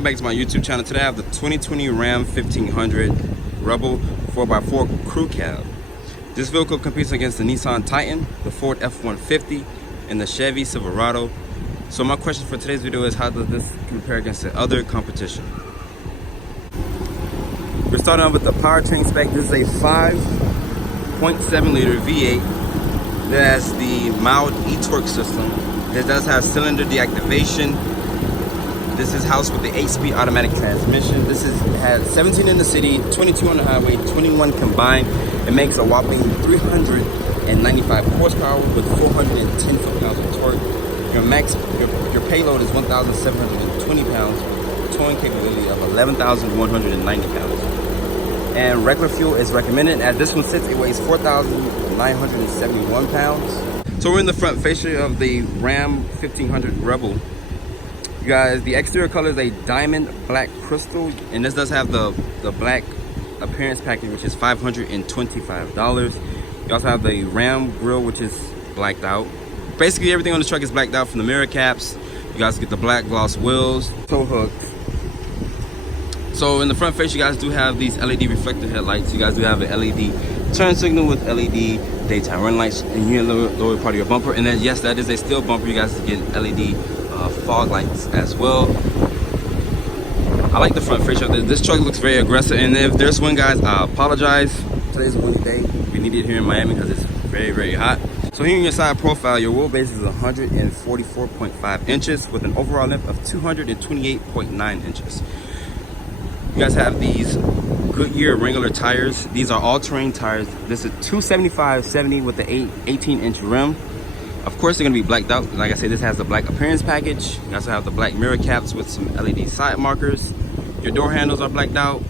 welcome back to my YouTube channel. Today I have the 2020 Ram 1500 Rebel 4x4 Crew Cab. This vehicle competes against the Nissan Titan, the Ford F-150, and the Chevy Silverado. So my question for today's video is, how does this compare against the other competition? We're starting off with the powertrain spec. This is a 5.7 liter V8 that has the mild e-torque system. This does have cylinder deactivation. This is housed with the 8-speed automatic transmission. This has 17 in the city, 22 on the highway, 21 combined. It makes a whopping 395 horsepower with 410 foot-pounds of torque. Your payload is 1,720 pounds, with a towing capability of 11,190 pounds. And regular fuel is recommended. As this one sits, it weighs 4,971 pounds. So we're in the front fascia of the Ram 1500 Rebel. You guys, the exterior color is a diamond black crystal, and this does have the black appearance package, which is $525. You also have the Ram grille, which is blacked out. Basically everything on the truck is blacked out, from the mirror caps. You guys get the black gloss wheels, tow hooks. So in the front face, you guys do have these LED reflector headlights. You guys do have an LED turn signal with LED daytime running lights in here in the lower part of your bumper. And then yes, that is a steel bumper. You guys get LED fog lights as well. I like the front fascia. This truck looks very aggressive, and if there's wind, guys, I apologize. Today's a windy day. We need it here in Miami because it's very, very hot. So here in your side profile, your wheelbase is 144.5 inches with an overall length of 228.9 inches. You guys have these Goodyear Wrangler tires. These are all-terrain tires. This is 275/70 with the 18-inch rim. Of course, they're going to be blacked out. Like I said, this has the black appearance package. You also have the black mirror caps with some LED side markers. Your door handles are blacked out.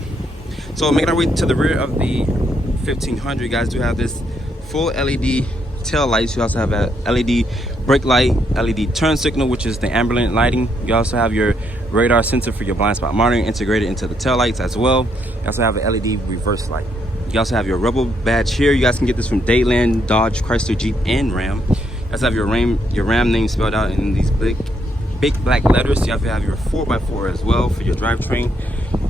So making our way to the rear of the 1500, you guys do have this full LED tail lights. You also have a LED brake light, LED turn signal, which is the ambient lighting. You also have your radar sensor for your blind spot monitoring integrated into the tail lights as well. You also have the LED reverse light. You also have your Rebel badge here. You guys can get this from Dadeland, Dodge, Chrysler, Jeep, and Ram. You guys have your Ram name spelled out in these big black letters. You have to have your 4x4 as well for your drivetrain.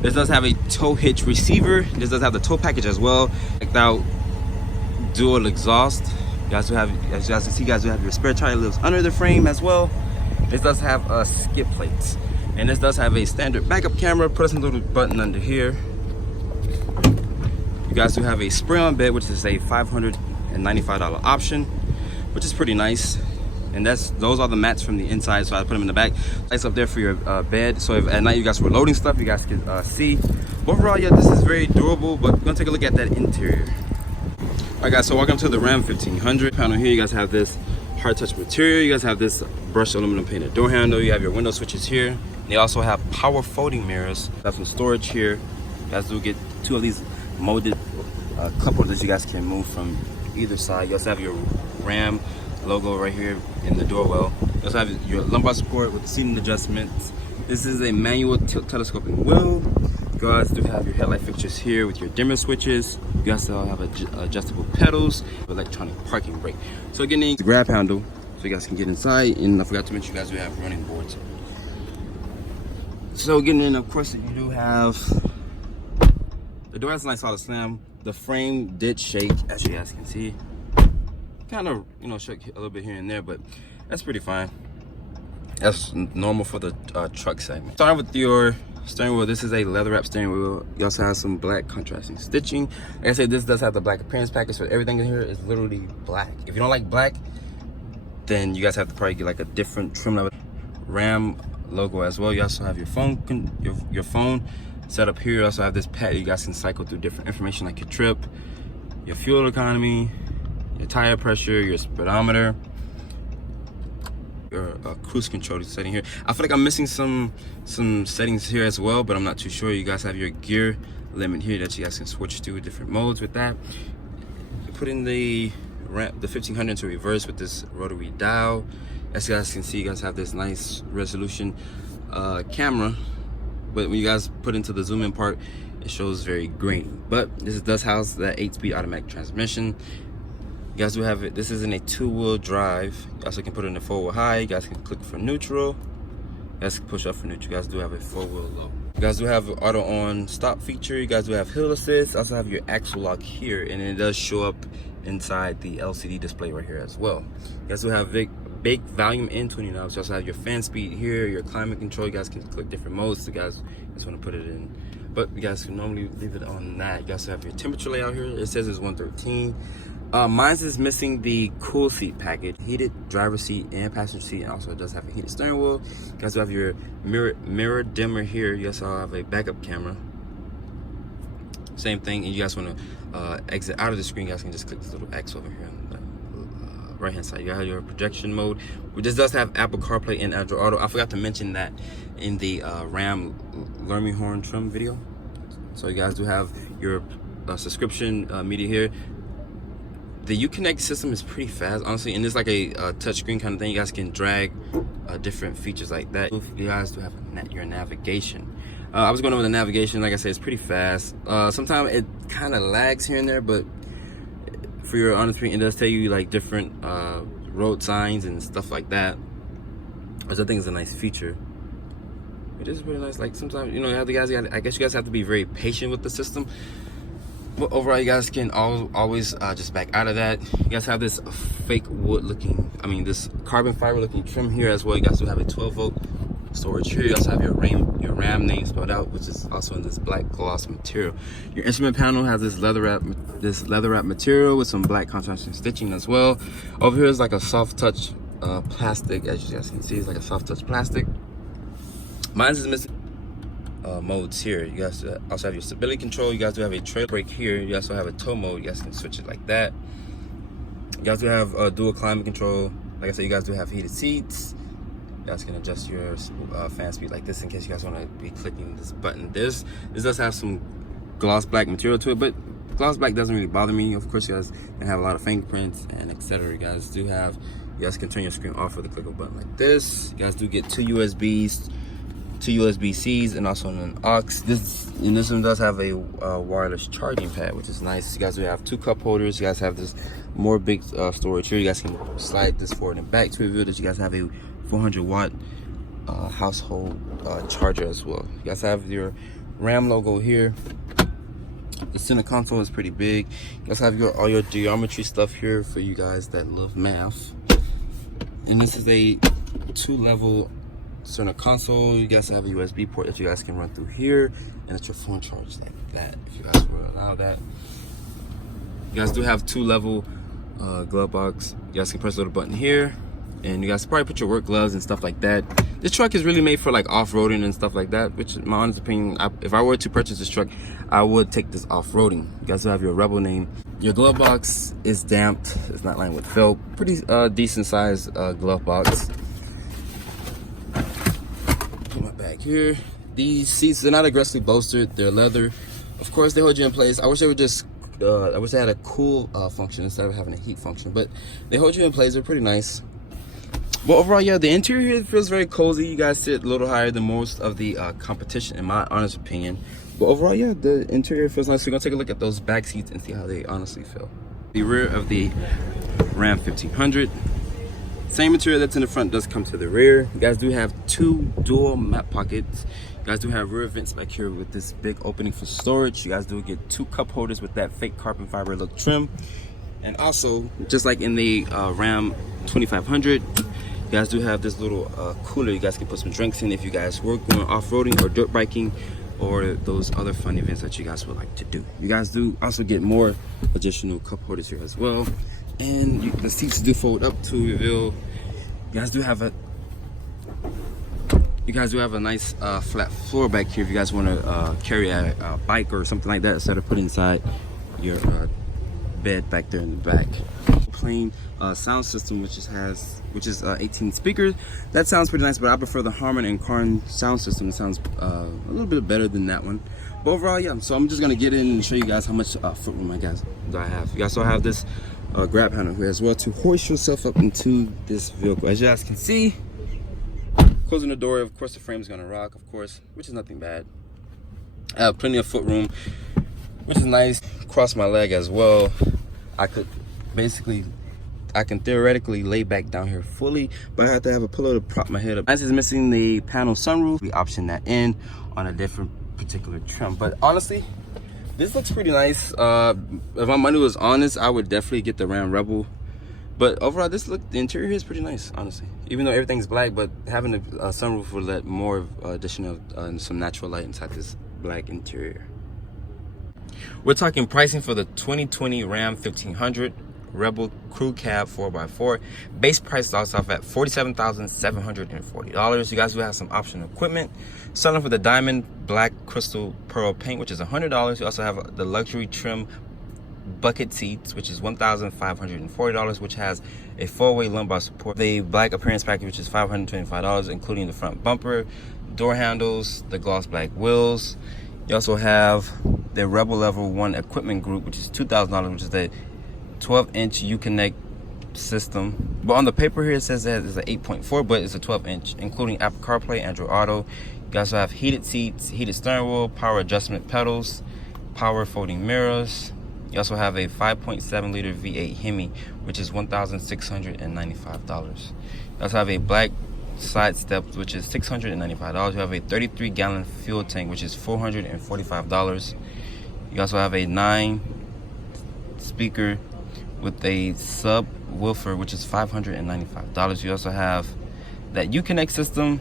This does have a tow hitch receiver. This does have the tow package as well. Checked out dual exhaust. You guys do have, as you guys can see, you guys do have your spare tire lives under the frame as well. This does have skid plates, and this does have a standard backup camera. Put a little button under here. You guys do have a spray-on bed, which is a $595 option, which is pretty nice. And those are the mats from the inside, so I put them in the back. Lights up there for your bed, so if at night you guys were loading stuff, you guys can see. Overall, yeah, this is very durable, but we're gonna take a look at that interior. Alright guys, so welcome to the Ram 1500 panel. Here you guys have this hard touch material. You guys have this brushed aluminum painted door handle. You have your window switches here. They also have power folding mirrors. Have some storage here. You guys do get two of these molded cup holders that you guys can move from either side. You also have your Ram logo right here in the door well. You also have your lumbar support with the seating adjustments. This is a manual telescoping wheel. You guys do have your headlight fixtures here with your dimmer switches. You guys still have adjustable pedals, electronic parking brake. So again, the grab handle so you guys can get inside. And I forgot to mention, you guys do have running boards. So getting in, of course, you do have the door has a nice solid slam. The frame did shake, as you guys can see. Kind of, shook a little bit here and there, but that's pretty fine. That's normal for the truck segment. Starting with your steering wheel, this is a leather wrap steering wheel. You also have some black contrasting stitching. Like I said, this does have the black appearance package, so everything in here is literally black. If you don't like black, then you guys have to probably get like a different trim level. Ram logo as well. You also have your phone set up here. You also have this pad. You guys can cycle through different information like your trip, your fuel economy, your tire pressure, your speedometer, your cruise control setting here. I feel like I'm missing some settings here as well, but I'm not too sure. You guys have your gear limit here that you guys can switch to different modes with that. You put in the 1500 to reverse with this rotary dial. As you guys can see, you guys have this nice resolution camera, but when you guys put into the zoom in part, it shows very grainy. But this does house that 8-speed automatic transmission. You guys do have it. This is in a 2-wheel drive. You also can put it in a 4-wheel high. You guys can click for neutral. That's push up for neutral. You guys do have a 4-wheel low. You guys do have an auto on stop feature. You guys do have hill assist. Also have your axle lock here, and it does show up inside the LCD display right here as well. You guys do have big volume and tuning knobs. You also have your fan speed here, your climate control. You guys can click different modes. So you guys just want to put it in, but you guys can normally leave it on that. You guys have your temperature layout here. It says it's 113. Mine's is missing the cool seat package, heated driver's seat and passenger seat, and also it does have a heated steering wheel. You guys have your mirror dimmer here. You also have a backup camera. Same thing, and you guys want to exit out of the screen, you guys can just click this little X over here on the right hand side. You have your projection mode. This does have Apple CarPlay and Android Auto. I forgot to mention that in the Ram Lermy trim video. So you guys do have your subscription media here. The Uconnect system is pretty fast, honestly, and it's like a touchscreen kind of thing. You guys can drag different features like that. You guys do have your navigation. I was going over the navigation. Like I said, it's pretty fast. Sometimes it kind of lags here and there, but for your on screen, it does tell you like different road signs and stuff like that, which I think is a nice feature. It is really nice. Like sometimes, you know, I guess you guys have to be very patient with the system. But overall, you guys can always just back out of that. You guys have this fake wood looking, this carbon fiber looking trim here as well. You guys do have a 12-volt storage here. You also have your RAM name spelled out, which is also in this black gloss material. Your instrument panel has this leather wrap material with some black contrasting stitching as well. Over here is like a soft touch plastic, as you guys can see. It's like a soft touch plastic. Mine is missing modes here. You guys also have your stability control. You guys do have a trailer brake here. You also have a tow mode. You guys can switch it like that. You guys do have dual climate control. Like I said, you guys do have heated seats. You guys can adjust your fan speed like this in case you guys want to be clicking this button. This does have some gloss black material to it, but gloss black doesn't really bother me. Of course, you guys can have a lot of fingerprints and etc. You guys can turn your screen off with a click of a button like this. You guys do get two USBs, two USB-Cs, and also an aux. This one does have a wireless charging pad, which is nice. You guys do have two cup holders. You guys have this more big storage here. You guys can slide this forward and back to reveal that you guys have a 400-watt household charger as well. You guys have your RAM logo here. The center console is pretty big. You guys have all your geometry stuff here for you guys that love math. And this is a 2-level center console. You guys have a USB port that you guys can run through here, and it's your phone charge like that, if you guys will allow that. You guys do have 2-level glove box. You guys can press a little button here, and you guys probably put your work gloves and stuff like that. This truck is really made for like off-roading and stuff like that, which in my honest opinion, if I were to purchase this truck, I would take this off-roading. You guys do have your Rebel name. Your glove box is damped. It's not lined with felt. Pretty decent sized glove box. Here, these seats are not aggressively bolstered. They're leather. Of course, they hold you in place. I wish they would just I wish they had a cool function instead of having a heat function, but they hold you in place. They're pretty nice. But overall, yeah, the interior here feels very cozy. You guys sit a little higher than most of the competition, in my honest opinion. But overall, yeah, the interior feels nice. We're gonna take a look at those back seats and see how they honestly feel. The rear of the Ram 1500. Same material that's in the front does come to the rear. You guys do have two dual map pockets. You guys do have rear vents back here with this big opening for storage. You guys do get two cup holders with that fake carbon fiber look trim. And also, just like in the Ram 2500, you guys do have this little cooler. You guys can put some drinks in if you guys were going off-roading or dirt biking or those other fun events that you guys would like to do. You guys do also get more additional cup holders here as well. And the seats do fold up to reveal. You guys do have a nice flat floor back here if you guys want to carry a bike or something like that instead of putting inside your bed back there in the back. Plain sound system, which is 18 speakers. That sounds pretty nice, but I prefer the Harman and Kardon sound system. It sounds a little bit better than that one. But overall, yeah. So I'm just gonna get in and show you guys how much footroom I have. You guys also have this grab handle here as well to hoist yourself up into this vehicle. As you guys can see, closing the door, of course the frame is going to rock, of course, which is nothing bad. I have plenty of footroom, which is nice. Cross my leg as well. I could basically I can theoretically lay back down here fully, but I have to have a pillow to prop my head up. This is missing the panel sunroof. We option that in on a different particular trim, but honestly, this looks pretty nice. If my money was on this, I would definitely get the Ram Rebel. But overall, the interior here is pretty nice, honestly. Even though everything's black, but having a sunroof would let more additional some natural light inside this black interior. We're talking pricing for the 2020 Ram 1500 Rebel Crew Cab 4x4. Base price starts off at $47,740. You guys will have some optional equipment. Selling for the diamond black crystal pearl paint, which is $100. You also have the luxury trim bucket seats, which is $1,540, which has a 4-way lumbar support. The black appearance package, which is $525, including the front bumper, door handles, the gloss black wheels. You also have the Rebel Level 1 equipment group, which is $2,000, which is the 12-inch Uconnect system. But on the paper here, it says that it's an 8.4, but it's a 12-inch, including Apple CarPlay, Android Auto. You also have heated seats, heated steering wheel, power adjustment pedals, power folding mirrors. You also have a 5.7 liter V8 Hemi, which is $1,695. You also have a black side step, which is $695. You have a 33-gallon fuel tank, which is $445. You also have a 9-speaker with a subwoofer, which is $595. You also have that Uconnect system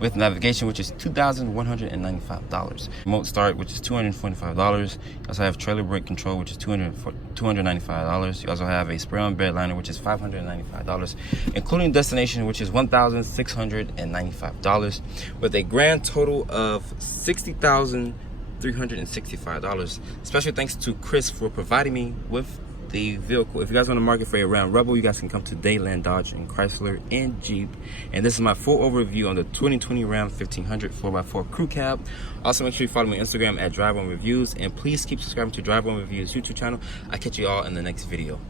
with navigation, which is $2,195. Remote start, which is $245. You also have trailer brake control, which is $295. You also have a spray-on bed liner, which is $595, including destination, which is $1,695, with a grand total of $60,365. Special thanks to Chris for providing me with the vehicle. If you guys want to market for a Ram Rebel, you guys can come to Dadeland Dodge and Chrysler and Jeep. And this is my full overview on the 2020 Ram 1500 4x4 Crew Cab. Also, make sure you follow me on Instagram at Drive On Reviews, and please keep subscribing to Drive On Reviews YouTube channel. I'll catch you all in the next video.